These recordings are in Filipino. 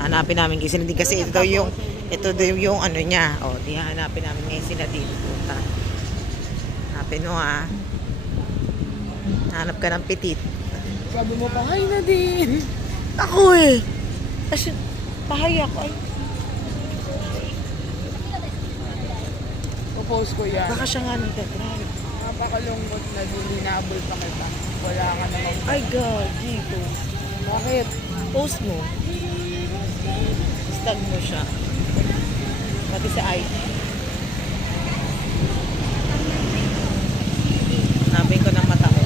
Hanapin namin kasi hindi kasi ito daw yung ano niya. O, di hanapin namin ngayon sila dito. Punta. Hanapin mo ha. Hanap ka ng pitit. Sabi mo pa, hi na din. Ako eh. Kasi, pahay ako ay. Post ko yan. Baka siya nga nagdadrive. Napakalungkot na din, hinabol pa kita. Wala ka naman. Ay God, dito. Bakit? Post mo. Tag mo siya. Pati sa ID. Hanapin ko ng mata ko.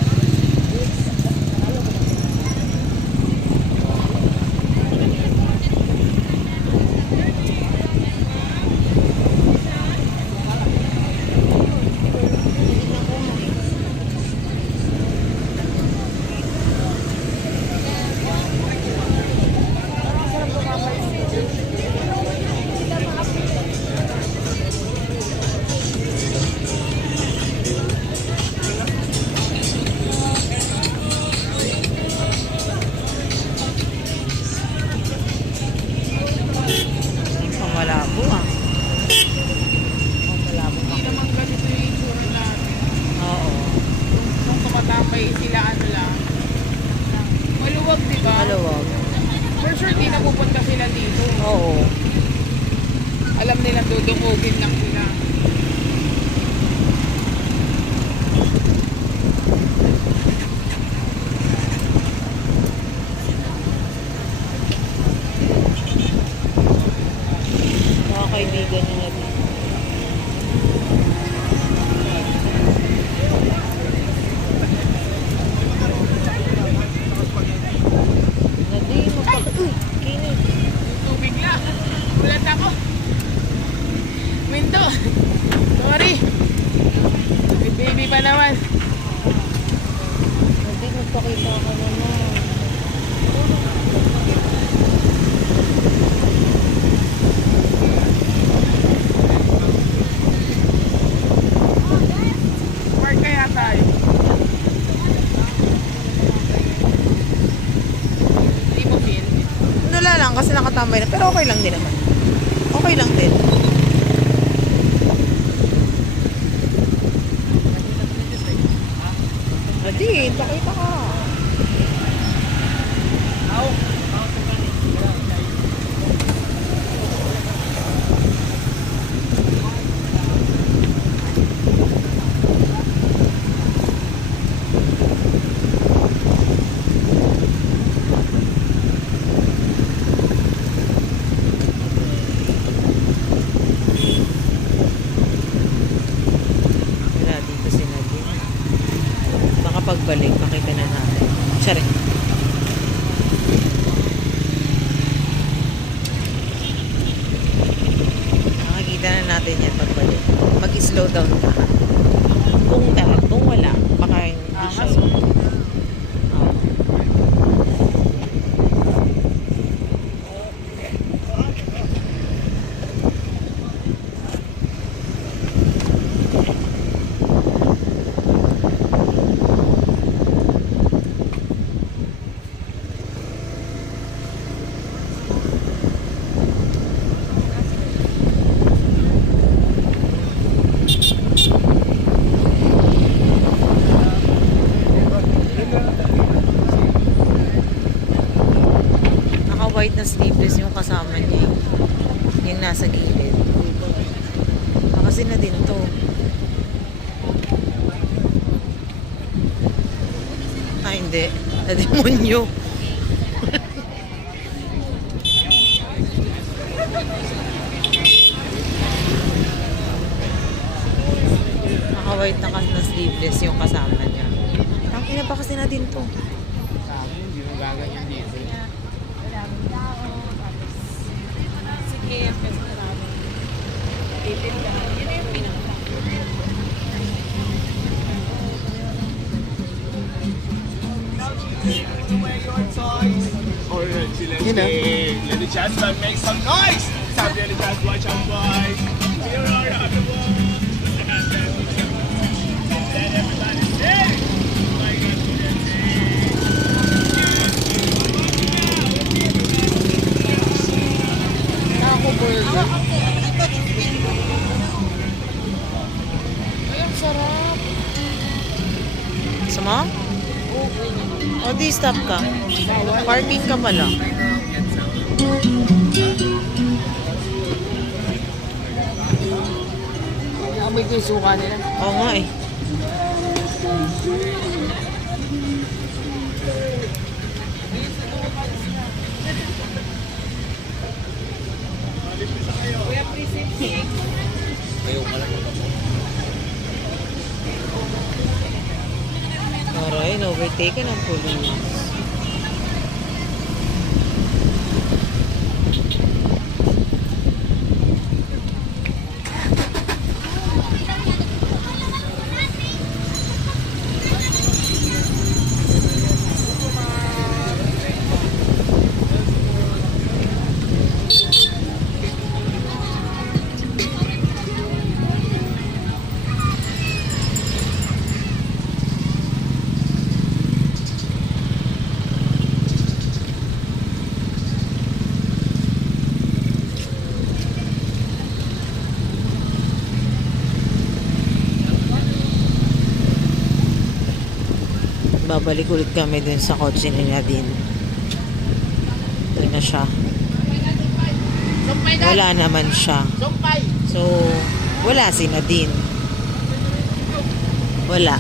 Malabo ah. Malabo Hindi naman ganito yung itsura natin. Oo. Kung tumatambay sila, ano lang. Maluwag, di ba? Maluwag. For sure, di napupunta sila dito. Oo. Alam nila, dudukugin lang sila. Mga kaibigan nila dito. Nadine mo pa. Uy, kinig. Tubig lang. Ulat ako. Minto. Sorry. May baby pa naman. Nadine, magpakita ka naman. Park kaya tayo. Hindi mo feel? Wala lang kasi nakatambay na. Pero okay lang din naman. Okay lang din. Nadine, pakita ka. Wala dito si Nadine. Baka pagbalik, makita na natin. Sorry. Makikita na natin yan pagbalik. Mag-slow down ka. Kung wala, baka hindi siya. Oo. Naka-white na sleeveless yung kasama niya. Yung nasa gilid. Kasi na din to. Ah, hindi. Na-demonyo. Naka-white na sleeveless yung kasama niya. Tangina pa kasi na din to. Sa akin, hindi mo gaganyan dito. Maraming tao. Sige, kasi marami. Ipin ka. Yun na yung pinaka. You know. Let the jazz band make some noise. Stop the jazz, watch out, boys. Here are the world. Let everybody sing. My God, to the Ay, ang sarap. Gusto mo? O di stop ka. Parking ka pala. Amoy ko yung suka nila. Oo nga eh. Kuya, precinct 6. Aray, na-overtake ng police. Babalik ulit kami dun sa kotse ni Nadine. Doon na siya. Sumpay na. Wala naman siya. Sumpay. So, wala si Nadine. Wala.